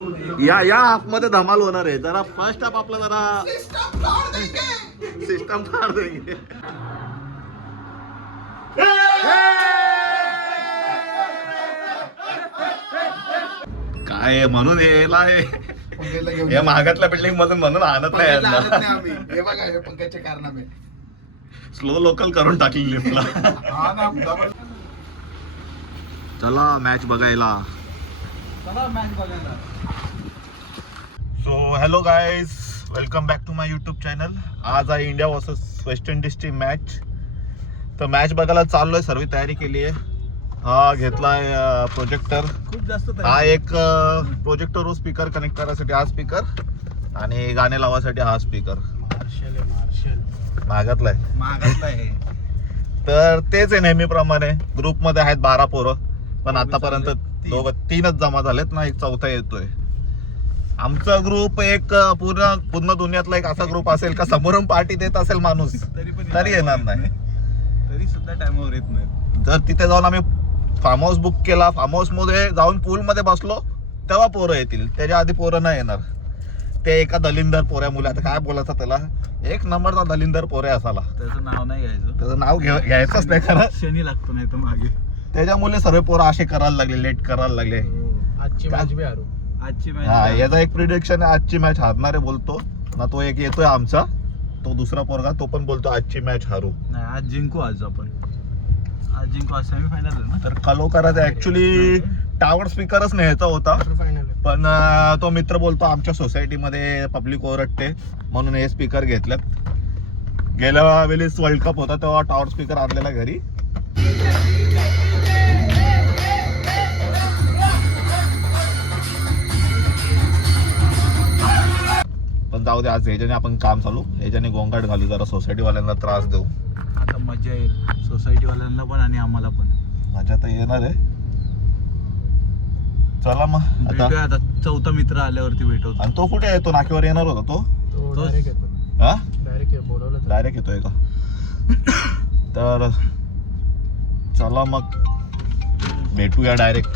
या या हाफ मध्ये धमाल होणार आहे. जरा फर्स्ट हाफ आपला जरा सिस्टम फाड देंगे. काय म्हणून हे महागातल्या बिल्डिंग मधून म्हणून आणत नाही आम्ही. हे बघा हे पंकजचे कारनामे. स्लो लोकल करून टाकली लिफ्टला. चला मॅच बघायला. So hello guys, welcome back to my YouTube channel. आज आहे इंडिया वर्सेस वेस्ट इंडिजची मॅच. तर मॅच बघायला चाललोय, सर्व तयारी केली आहे. हा घेतलाय प्रोजेक्टर. खूप जास्त हा एक प्रोजेक्टर व स्पीकर कनेक्ट करायसाठी हा स्पीकर आणि गाणे लावायसाठी हा स्पीकर. महागातला आहे. तर तेच आहे नेहमीप्रमाणे. ग्रुपमध्ये आहेत 12 पोरं, पण आतापर्यंत तीनच जमा झालेत ना, एक चौथा येतोय. आमचा ग्रुप एक पूर्ण दुनियातला एक असा ग्रुप असेल का समोरून पार्टी देत असेल माणूस तरी येणार नाही, तरी सुद्धा टाइमवर येत नाही. जर तिथे जाऊन आम्ही फार्म हाऊस बुक केला, फार्म हाऊस मध्ये जाऊन पूल मध्ये बसलो तेव्हा पोरं येतील, त्याच्या आधी पोरं नाही येणार. ते एका दलिंदर पोऱ्या मुले, आता काय बोलायचं त्याला, एक नंबरचा दलिंदर पोऱ्या असाला. त्याचं नाव नाही घ्यायचं, त्याचं नाव घ्यायचंच नाही खरं. शनी लागतो नाही तर मागे. त्याच्यामुळे सर्व पोरं असे करायला लागले, लेट करायला लागले. आजची मॅच बी हारू. आजची मॅच हा, याचा एक प्रिडिक्शन आहे, आजची मॅच हारणार आहे बोलतो ना. तो एक येतोय आमचा, तो दुसरा पोरगा, तो पण बोलतो आजची मॅच हारू. नाही, आज जिंकू. आज जिंकू. आज सेमीफायनल आहे ना. तर कलो करायचा ऍक्च्युली टावर स्पीकरच न्यायचा होता, पण तो मित्र बोलतो आमच्या सोसायटीमध्ये पब्लिक ओरडते म्हणून हे स्पीकर घेतल्यात. गेल्या वेळेस वर्ल्ड कप होता तेव्हा टावर स्पीकर आणलेला घरी. पण जाऊ दे, आज ह्याच्याने आपण काम चालू, ह्याच्याने गोंगाट घालू, जरा सोसायटीवाल्यांना त्रास देऊ. आता मजा येईल सोसायटीवाल्यांना पण आणि आम्हाला पण. मजा तर येणार आहे. चला मग भेटूया आता, चौथा मित्र आल्यावरती भेटू. आणि तो कुठे आहे? तो नाक्यावर येणार होता तो. हा, डायरेक्ट येतोय का? तर चला मग भेटूया डायरेक्ट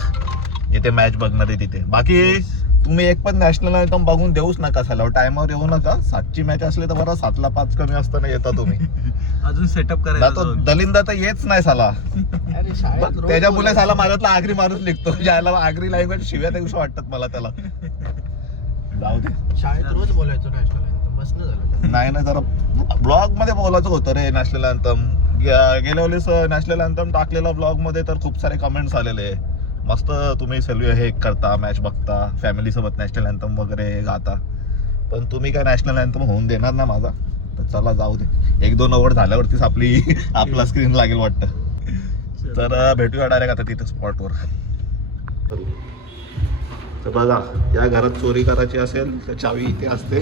जिथे मॅच बघणार आहे तिथे. बाकी तुम्ही एक पण नॅशनल अँथम बघून देऊच नका, साला टायमावर येऊ नका. 7ची मॅच असली तर बरं, 7ला 5 कमी असताना येता तुम्ही. अजून सेटअप करायचं. दलिंदा तर येच नाही साला. त्याच्यामुळे साला माझ्यातला आगरी माणूस निघतो, ज्याला आगरी लँग्वेज शिव्या दिवशी वाटतात मला त्याला. जाऊ दे, शाळेत रोज बोलायचो नॅशनल अँथम, बस न झालं. नाही जरा ब्लॉग मध्ये बोलायचं होतं रे नॅशनल अँथम. गेल्या वेळेस नॅशनल अँथम टाकलेला ब्लॉग मध्ये तर खूप सारे कमेंट्स आलेले. मस्त तुम्ही सर्व हे करता, मॅच बघता, फॅमिली सोबत नॅशनल अँथम वगैरे गाता, पण तुम्ही काय नॅशनल अँथम होऊन देणार ना माझा. तर चला जाऊ दे, 1-2 ओव्हर झाल्यावरतीच आपला स्क्रीन लागेल वाटतं. तर भेटूया डायरेक्ट आता तिथे स्पॉटवर. तर बघा, या घरात चोरी करायची असेल तर चावी इथे असते.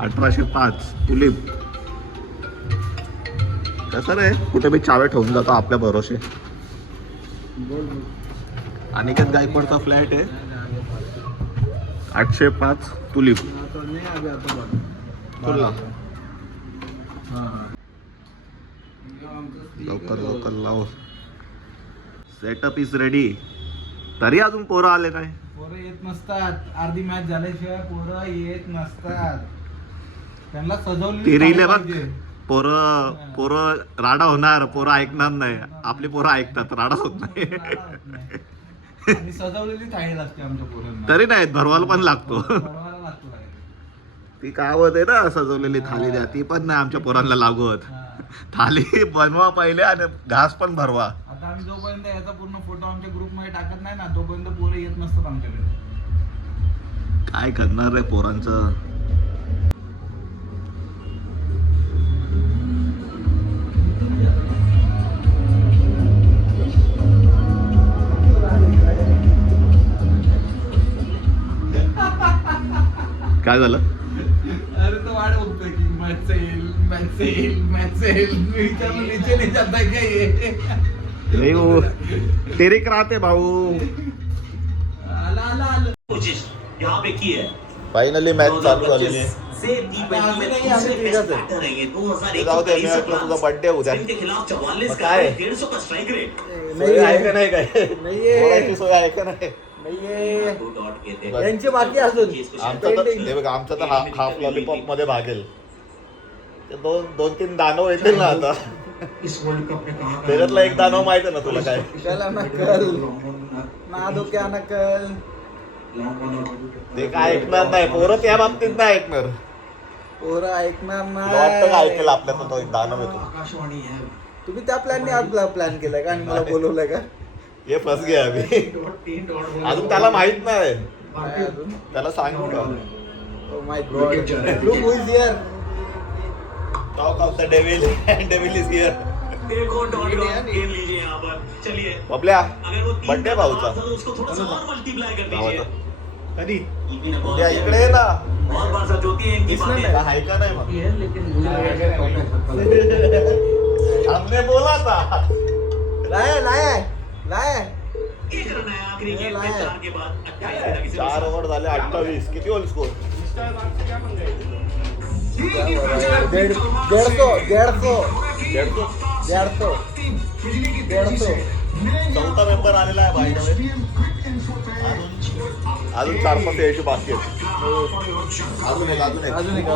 1805 तुलिप. कसं रे, कुठे मी चाव्या ठेवून जातो आपल्या भरोसे. अनिकेत गायकवाडचा फ्लॅट आहे, 805 तुलिप. लवकर लाव. Setup is ready. तरी अजून पोरं आले नाही. पोरं येत नसतात, अर्धी मॅच झाल्याशिवाय पोरं येत नसतात. त्यांना सजवली ती रील आहे बघ. पोरं राडा होणार, पोरं ऐकणार नाही. आपली पोरं ऐकतात, राडा होत नाही. आणि सजवलेली थाळी लागते आमच्या पोरांना. तरी नाही, भरवायला पण लागतो. भरवायला लागतो. ती कावत आहे ना, सजवलेली थाली द्या, ती पण नाही आमच्या पोरांना लागवत. थाली बनवा पहिले आणि घास पण भरवा. आता आम्ही जोपर्यंत याचा पूर्ण फोटो आमच्या ग्रुप मध्ये टाकत नाही ना, तोपर्यंत पोरं येत नसतात आमच्याकडे. काय करणार रे पोरांचं. काय झालं? अरे तो वाट बघतोय की मॅच येईल. मी विचारलं नीचे नाही जाता क्या ये. नाही हो, तेरे कराते भाऊ. आला यहाँ पे की है फायनली मॅच चालू झालेली आहे. से T20 में दूसरे टेस्ट बैटर रहेंगे 2001 जाऊ दे, मी वाटलं तुझा बर्थडे उद्या. के खिलाफ 44 मग का काय? 150 का स्ट्राइक रेट. सोय आहे का नाही? काय सोय आहे का नाही? नाहीये. दो डॉट के थे यांची बाकी अजून आमचं तर हे बघा आमचं तर हाफ लॉलीपॉप मध्ये भागेल ते दोन तीन दानव येतील ना आता इस वर्ल्ड कप में कहाँ त्याच्यातला एक दानव माहित आहे ना तुला काय त्याला नकल ना धोक्या नकल. ते काय ऐकणार नाही पोरं त्या बाबतीत नाही ऐकणार पोरं ऐकणार तुला वाटतं का नाही. ऐकेल आपल्यातून तो एक दानव येतो आकाशवाणी है तुम्ही त्या प्लॅनने आज प्लॅन केलाय का आणि मला बोलवलंय का? हे फस घ्या आम्ही तीन डॉट अजून त्याला माहित नाही काय अजून? त्याला सांगू का Oh my God. Look who is here. Talk of the devil devil is here देखो डॉट गेम लीजिए यहाँ पर चलिए बबल्या अगर वो तीन बर्थडे का भाऊचा पास है तो उसको थोड़ा सा और मल्टीप्लाई कर दीजिए भावाचा कधी? उद्या इकडे ये ना बहुत बार सच होती है इनकी बातें का हाय का नाही मग लेकिन हमने बोला था लाय. एक रन है आखिरी गेम में 4 के बाद 28 तक इसे 4 ओव्हर झाले 28 किती होईल स्कोर 150. चौथा मेंबर आलेला आहे बाय द वे अजून 4-5 यायची बाकी आहेत अजून एक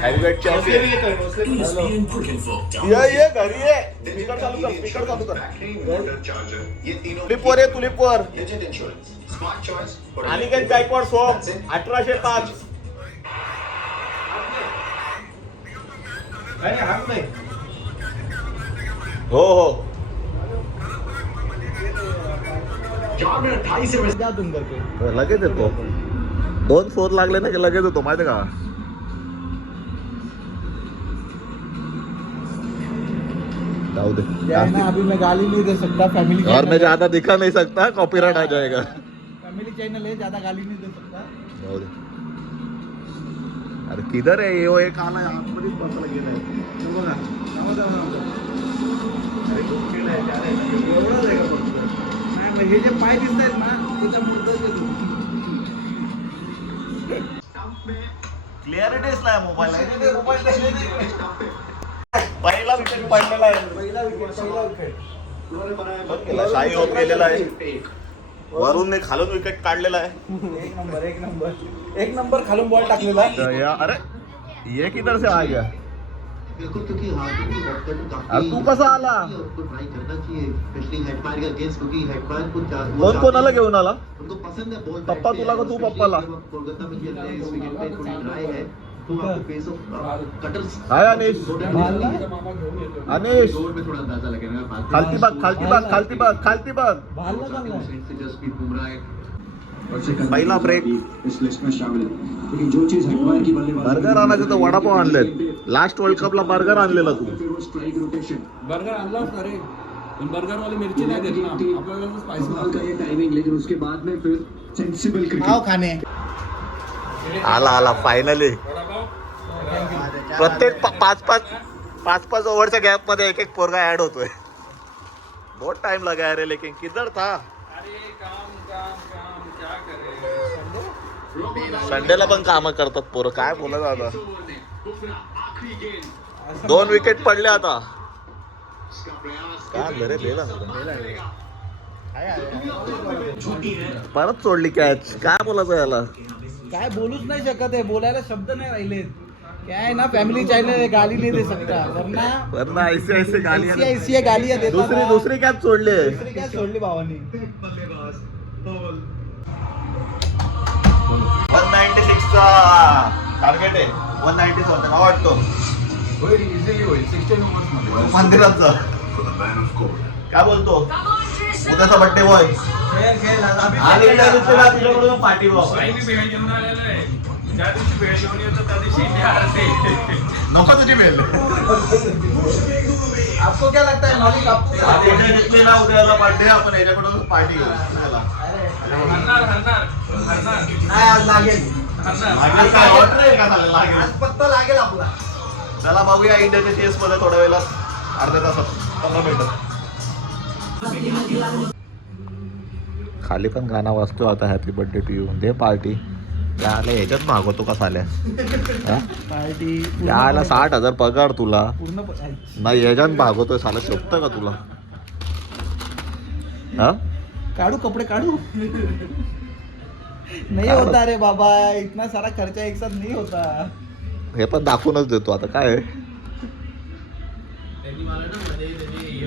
हॅवीवेट चॅम्पियन ये घरी ये स्पीकर चालू कर तुलिपवर अनिकेत गायकवाड सोम 1805 हो त्यातून करतो. लगेच येतो 2-4 लागले ना की लगेच येतो माहिती का जाऊ दे क्या है ना, अभी मैं गाली नहीं दे सकता. फैमिली और मैं ज्यादा दिखा नहीं सकता कॉपीराइट आ जाएगा फैमिली चैनल है, ज्यादा गाली नहीं दे सकता. जाऊ दे अरे किधर आहे यो एक आला आतमध्येच बसायला गेलाय हे बघा. एवढंच आहे का फक्त? नाही, मग हे जे पाय दिसत आहेत ना त्याच्या मुद्दाच क्लिअरिटीच नाही मोबाईल पहिला विकेट पडलेला आहे पहिला विकेट. बंद केला. शाही होत गेलेला आहे वरून ने खालून विकेट काढलेला आहे एक नंबर खालून बॉल टाकलेला. अरे ये किधर से आ गया बिल्कुल क्योंकि हार्दिक की बात करूं अब तू कसा आला उनको ट्राई करना चाहिए स्पेशली हेड फायर का अगेंस्ट क्योंकि हेड फायर को कोण कोणाला घेऊन आला उनको पसंद है बॉल पप्पा तुला का तू पप्पाला कोलकाता में खेल रहे हैं इस विकेट पे थोड़ी ड्राई है तो आपको फेस ऑफ कटर्स हाय अनिश अनिश जोर में थोड़ा अंदाजा लगेगा खालती बघ जस्ट भी बुमराह पहिला ब्रेक इस लिस्ट में शामिल है लेकिन जो चीज हेड फायर की बल्लेबाजी बर्गर आणायचं तर वडापाव आणलेत लास्ट वर्ल्ड कपला बर्गर आणलेला तू फिर वो स्ट्राइक रोटेशन बर्गर आणला अरे पण बर्गर वाली मिरची नाही देत ना आपल्याला स्पाइसी कमाल का ये टाइमिंग लेकिन उसके बाद में फिर सेंसिबल खाओ क्रिकेट खाने. आला फायनली प्रत्येक 5-5 ओव्हरच्या गॅप मध्ये एक पोरगा ऍड होतोय बहुत टाइम लगा रे लेकिन किधर था अरे काम क्या करे संडेला पण काम करतात पोरं काय बोलत आता 2 विकेट पडले आता काय रे बेला परत सोडली कॅच काय बोलायचं याला काय बोलूच नाही शकत आहे, बोलायला शब्द नाही राहिले. क्या है ना, फैमिली चैनल है, गाली नहीं दे सकता वरना ऐसे गालियां ऐसी गालियां देता था. दुसरी कॅच सोडले दुसरी काय सोडली भावानी. 196 चा टार्गेट आहे 190 चा होता का वाटतो होईल इझिली होईल 16 ओव्हर्स मध्ये मंदिराचं काय बोलतो उद्याचा बड्डे बॉय आज इंटरव्ह्यू तुला तुझ्याकडून पार्टी बॉय काही मी भेळ घेऊन आलेला आहे ज्या दिवशी भेळ घेऊन येतो त्या दिवशी इंडिया हरते नको तुझी मेल आपको क्या लगता है मालिक, आपको क्या आज इंटरव्ह्यूला उद्याला बर्थडे आपण याच्याकडून पार्टी घेऊ चला हरणार नाही आज लागेल. लागेल काय होत नाही का झालं लागेल आज पत्ता लागेल आपला. चला बघूया इंडियाच्या सीएस मध्ये थोड्या वेळेला अर्ध्या तासात 15 मिनिटं खाली पण गाणं वाजतो आता हॅपी बर्थडे टू यू दे पार्टी त्याला ह्याच्यात मागवतो का साल्या पार्टी त्याला 60,000 पगार तुला पूर्ण नाही ह्याच्यात मागवतोय साला शोभतं का तुला हा काढू कपडे काढू नहीं होता रे बाबा, इतना सारा खर्चा एक साथ नहीं होता. हे पण दाखवूनच देतो आता काय आहे. त्यांनी मला ना मध्ये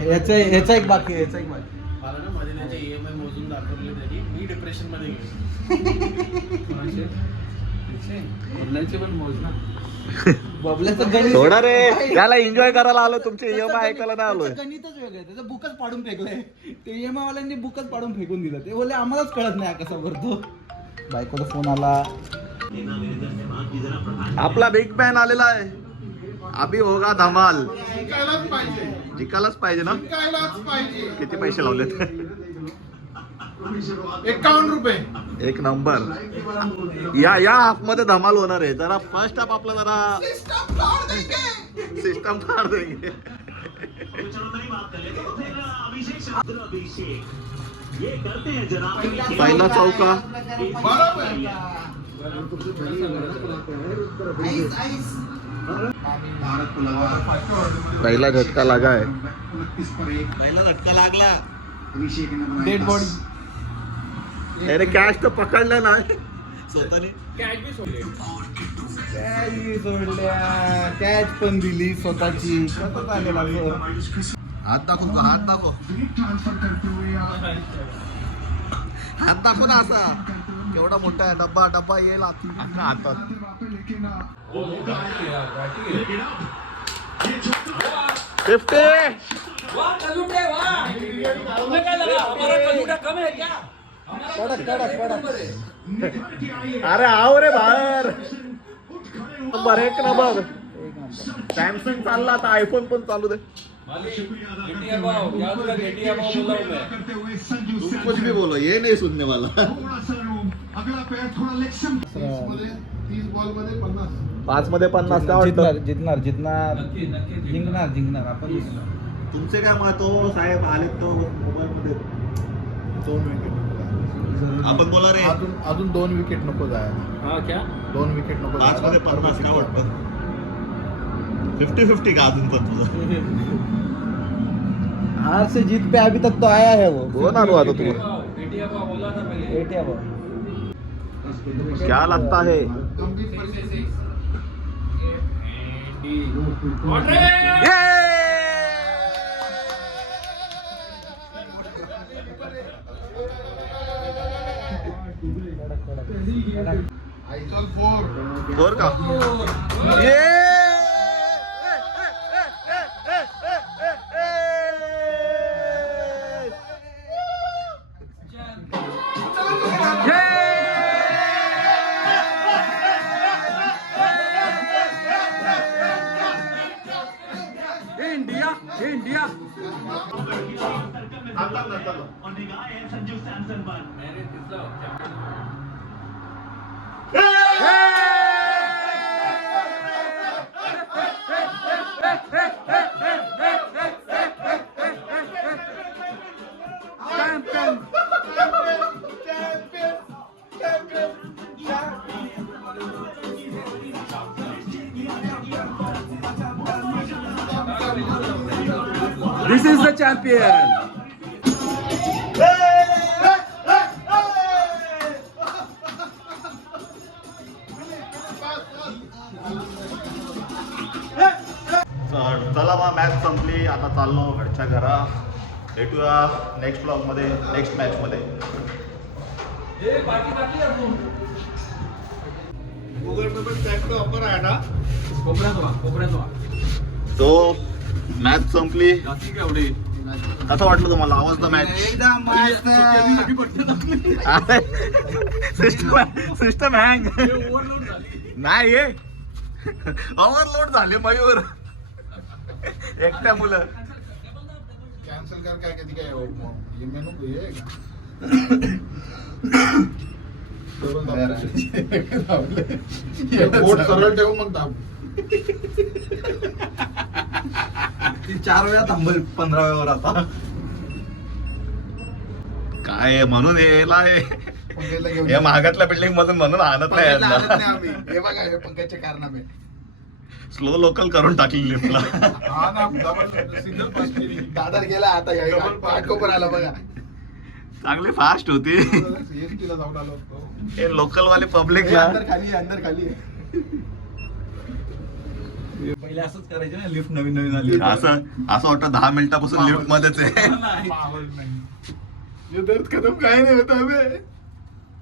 त्याची याचा एक बाकी आहे, याचा एक बाकी. मला ना मध्ये त्याचे EMI मोजून दाखवले त्यांनी. मी डिप्रेशन मध्ये गेलो. बदलायचे पण मोज ना. बबल्याचं गणित थोडा रे त्याला एन्जॉय करायला आलो, तुमचे EMI ऐकायला नाही आलोय. त्याचं गणितच वेगळं आहे, त्याचं बुकच पाडून फेकलंय. ते EMI वाल्यांनी बुकच पाडून फेकून दिलं. ते बोलले आम्हालाच कळत नाही कसा भरतो. बायकोचा फोन आला. आपला बिग मॅन आलेला आहे. अभि होगा धमाल. जिंकायलाच पाहिजे. जिंकायलाच पाहिजे ना. जिंकायलाच पाहिजे. किती पैसे लावलेत? 51 रुपये. एक नंबर. या हाफ मध्ये धमाल होणार आहे. जरा फर्स्ट हाफ आपला जरा सिस्टम फाड़ देंगे. पहिला चौका. पहिला झटका लागा आहे. पहिला झटका लागला. Dead body. अरे कॅश तर पकडला ना स्वतःने. कॅच सोडल्या, कॅच पण दिली स्वतःची. कसं चालेल असं? हात दाखव का? हात दाखव. हात दाखव ना असा. केवढा मोठा आहे डब्बा. डब्बा येईल अख्खा हातात. 50. कडक. अरे आव रे बाहेर. नंबर एक नंबर. सॅमसंग चालला आता, आयफोन पण चालू दे. तुम कुछ भी बोलो, ये नहीं सुनने वाला. 5 मध्ये 50 काय वाटतं? जिंकणार जिंकणार आपण. तुमचे काय मत हो साहेब? आले तो मोबाईल मध्ये 2 विकेट आपण बोला रे. अजून 2 विकेट नको जायला. 2 विकेट नको 5 मध्ये 50 काय वाटतं? 50-50 का अजून पण तुझं? हार से जीत पे अभी तक तो आया है वो. हो ना आता तुम्ही एटिया बॉल. क्या लगता है? आयसॉल 4. फोर का? ये India. This is the champion. चला मग मॅच संपली. आता चाललो घरच्या घरा. भेटूया नेक्स्ट ब्लॉग मध्ये, नेक्स्ट मॅच मध्ये. गूगल पे पण टॅग ऑफर आहे ना. तो मॅच संपली. कसं वाटलं तुम्हाला? आवाज तर मॅच सिस्टम हँग नाही. ओव्हरलोड झाले मयूर. एकट्या मुलं कॅन्सल कर. काय कधी काय हे मेनू हे बोट सरळ ठेवू मग दाब. 4 वेळा थांबेल 15व्या वर. आता काय म्हणून याला पंकजला घेऊन हे महागातल्या बिल्डिंग मधून म्हणून आणत नाही पंकजला आणत नाही यांना. आम्ही. हे बघा हे पंकजचे कारनामे. स्लो लोकल करून टाकली लिफ्टला. हा ना, सिंगल पास केली. दादर गेला आता घाटकोपर आला बघा. चांगली फास्ट होती CST ला जाऊन आलो होतो. हे लोकल वाले पब्लिक अंदर खाली आहे, अंदर खाली आहे. पहिले असंच करायचे ना लिफ्ट नवीन नवीन आली असं वाटतं 10 मिनिटापासून लिफ्ट मध्येच आहे पावल नाही. ये दर्द खतम काय नाही होत अबे.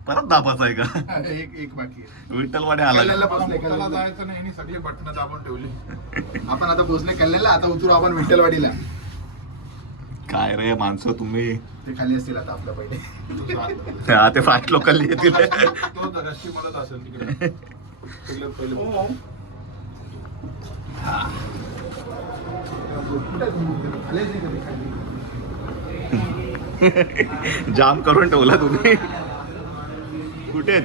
परत दाबाच आहे का एक बाकी आहे. विठ्ठलवाडे आला कल्याणला का? पोहोचले, कल्याणला जायचं नाही आणि सगळी बटणं दाबून ठेवली. आपण आता पोहोचले कल्याणला, आता उतरू आपण विठ्ठलवाडीला. काय रे माणसं तुम्ही ते खाली असतील आता आपल्या पहिले. हा, ते फास्ट लोकल येतील तो रस्ती मलाच असेल तिकडे. सगळ्यात पहिले. जाम करून ठेवला तुम्ही कुठे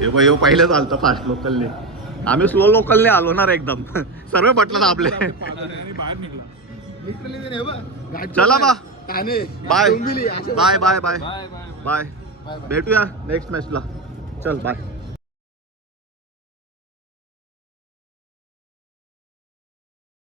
हे बघ, हे पहिलं चालतं फास्ट लोकलने. आम्ही स्लो लोकलने आलो ना रे एकदम सर्व बटलं आपले. बाहेर निघला. लिटरली ते नाही बा. चला बा ठाणे बाय डोंबिवली, असे bye bye bye bye bye bye भेटूया नेक्स्ट मॅचला. चल बाय.